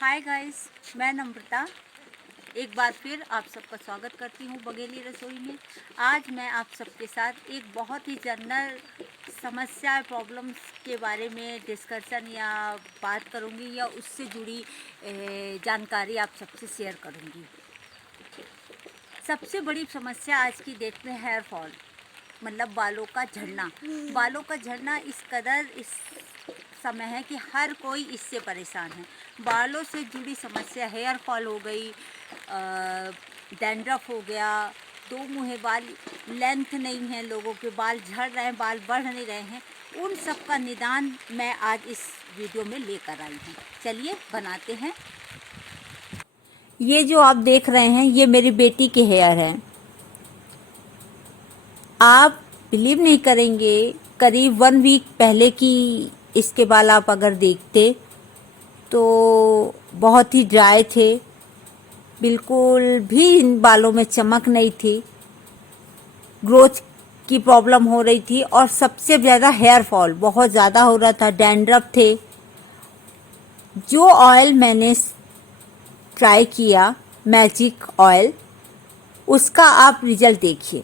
Hi guys, मैं नम्रता एक बार फिर आप सबका स्वागत करती हूँ बघेली रसोई में। आज मैं आप सबके साथ एक बहुत ही जनरल समस्या प्रॉब्लम्स के बारे में डिस्कशन या बात करूँगी या उससे जुड़ी जानकारी आप सबसे शेयर करूँगी। सबसे बड़ी समस्या आज की डेट में हेयर फॉल, मतलब बालों का झड़ना। बालों का झड़ना इस कदर इस समय है कि हर कोई इससे परेशान है। बालों से जुड़ी समस्या, हेयर फॉल हो गई, डैंड्रफ हो गया, दो मुँहे बाल, लेंथ नहीं है, लोगों के बाल झड़ रहे हैं, बाल बढ़ नहीं रहे हैं, उन सब का निदान मैं आज इस वीडियो में लेकर आई हूँ। चलिए बनाते हैं। ये जो आप देख रहे हैं ये मेरी बेटी के हेयर हैं। आप बिलीव नहीं करेंगे, करीब 1 वीक पहले की इसके बाल आप अगर देखते तो बहुत ही ड्राई थे, बिल्कुल भी इन बालों में चमक नहीं थी, ग्रोथ की प्रॉब्लम हो रही थी और सबसे ज़्यादा हेयर फॉल बहुत ज़्यादा हो रहा था, डैंड्रफ थे। जो ऑयल मैंने ट्राई किया, मैजिक ऑयल, उसका आप रिजल्ट देखिए।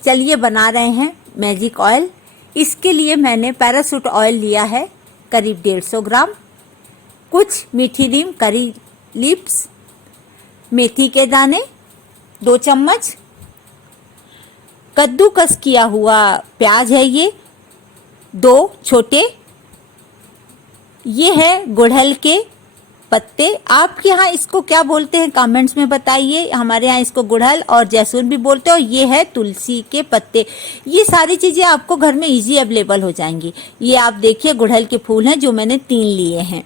चलिए बना रहे हैं मैजिक ऑयल। इसके लिए मैंने पैराशूट ऑयल लिया है करीब 150 ग्राम, कुछ मीठी नीम करी लीव्स, मेथी के दाने 2 चम्मच, कद्दूकस किया हुआ प्याज है ये 2 छोटे, ये है गुड़हल के पत्ते। आपके यहाँ इसको क्या बोलते हैं कमेंट्स में बताइए। हमारे यहाँ इसको गुड़हल और जैस्मिन भी बोलते हैं। और ये है तुलसी के पत्ते। ये सारी चीज़ें आपको घर में इजी अवेलेबल हो जाएंगी। ये आप देखिए गुड़हल के फूल हैं जो मैंने 3 लिए हैं।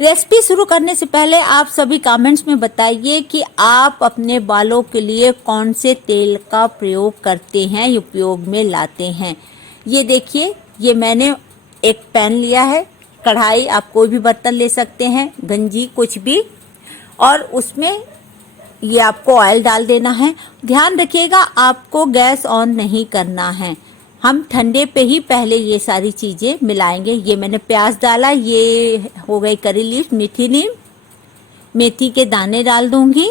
रेसिपी शुरू करने से पहले आप सभी कमेंट्स में बताइए कि आप अपने बालों के लिए कौन से तेल का प्रयोग करते हैं, उपयोग में लाते हैं। ये देखिए, ये मैंने एक पैन लिया है, कढ़ाई, आप कोई भी बर्तन ले सकते हैं, गंजी कुछ भी, और उसमें ये आपको ऑयल डाल देना है। ध्यान रखिएगा आपको गैस ऑन नहीं करना है। हम ठंडे पे ही पहले ये सारी चीज़ें मिलाएंगे। ये मैंने प्याज डाला, ये हो गई करी लीफ, मीठी नीम, मेथी के दाने डाल दूंगी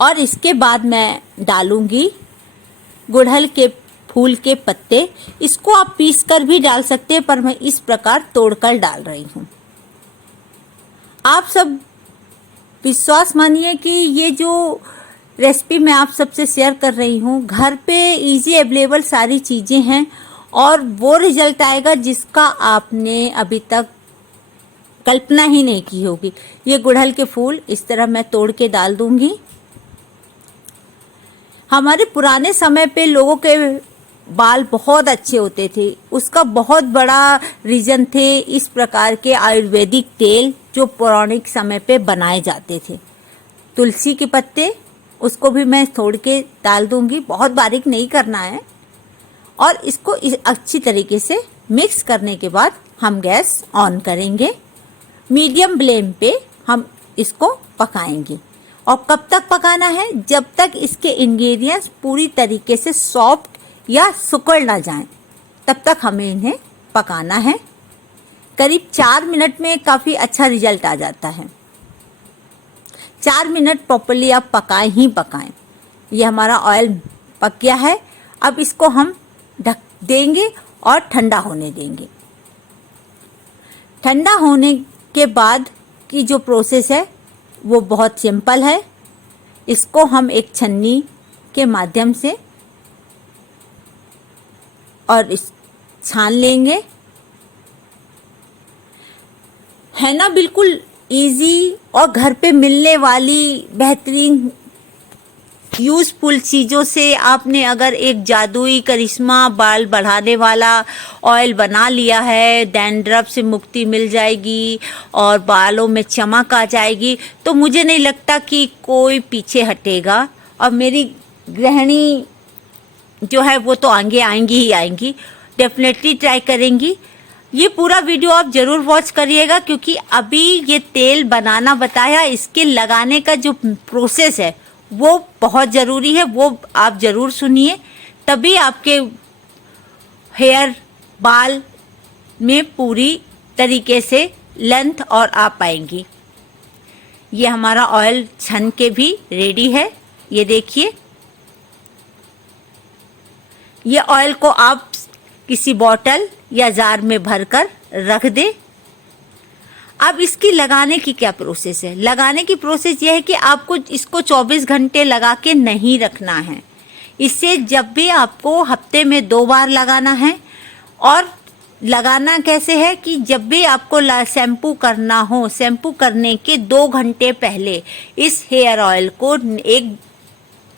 और इसके बाद मैं डालूंगी गुड़हल के फूल के पत्ते। इसको आप पीस कर भी डाल सकते हैं, पर मैं इस प्रकार तोड़कर डाल रही हूँ। आप सब विश्वास मानिए कि ये जो रेसिपी मैं आप सबसे शेयर कर रही हूँ, घर पे इजी अवेलेबल सारी चीज़ें हैं और वो रिजल्ट आएगा जिसका आपने अभी तक कल्पना ही नहीं की होगी। ये गुड़हल के फूल इस तरह मैं तोड़ के डाल दूंगी। हमारे पुराने समय पे लोगों के बाल बहुत अच्छे होते थे, उसका बहुत बड़ा रीज़न थे इस प्रकार के आयुर्वेदिक तेल जो पौराणिक समय पे बनाए जाते थे। तुलसी के पत्ते, उसको भी मैं तोड़ के डाल दूंगी, बहुत बारीक नहीं करना है। और इसको अच्छी तरीके से मिक्स करने के बाद हम गैस ऑन करेंगे। मीडियम फ्लेम पे हम इसको पकाएंगे। और कब तक पकाना है? जब तक इसके इंग्रेडिएंट्स पूरी तरीके से सॉफ्ट या सिकुड़ ना जाएं, तब तक हमें इन्हें पकाना है। करीब 4 मिनट में काफ़ी अच्छा रिजल्ट आ जाता है। 4 मिनट प्रॉपर्ली आप पकाएं ही पकाएं। ये हमारा ऑयल पक गया है। अब इसको हम ढक देंगे और ठंडा होने देंगे। ठंडा होने के बाद की जो प्रोसेस है वो बहुत सिंपल है। इसको हम एक छन्नी के माध्यम से और इस छान लेंगे, है ना। बिल्कुल इजी और घर पे मिलने वाली बेहतरीन यूज़फुल चीज़ों से आपने अगर एक जादुई करिश्मा बाल बढ़ाने वाला ऑयल बना लिया है, डैंड्रफ से मुक्ति मिल जाएगी और बालों में चमक आ जाएगी, तो मुझे नहीं लगता कि कोई पीछे हटेगा। और मेरी गृहिणी जो है वो तो आगे आएंगी ही आएंगी, डेफिनेटली ट्राई करेंगी। ये पूरा वीडियो आप ज़रूर वॉच करिएगा, क्योंकि अभी ये तेल बनाना बताया, इसके लगाने का जो प्रोसेस है वो बहुत ज़रूरी है, वो आप ज़रूर सुनिए, तभी आपके हेयर बाल में पूरी तरीके से लेंथ और आ पाएंगी। ये हमारा ऑयल छन के भी रेडी है। ये देखिए, ये ऑयल को आप किसी बॉटल या जार में भरकर रख दें। अब इसकी लगाने की क्या प्रोसेस है? लगाने की प्रोसेस यह है कि आपको इसको 24 घंटे लगा के नहीं रखना है। इससे जब भी आपको हफ्ते में 2 बार लगाना है। और लगाना कैसे है कि जब भी आपको शैम्पू करना हो, शैम्पू करने के 2 घंटे पहले इस हेयर ऑयल को एक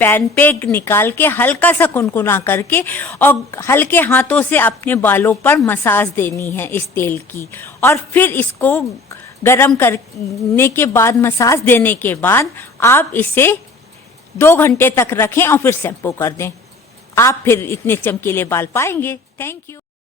पैन पे निकाल के हल्का सा कुनकुना करके और हल्के हाथों से अपने बालों पर मसाज देनी है इस तेल की। और फिर इसको गरम करने के बाद, मसाज देने के बाद आप इसे 2 घंटे तक रखें और फिर शैम्पू कर दें। आप फिर इतने चमकीले बाल पाएंगे। Thank you.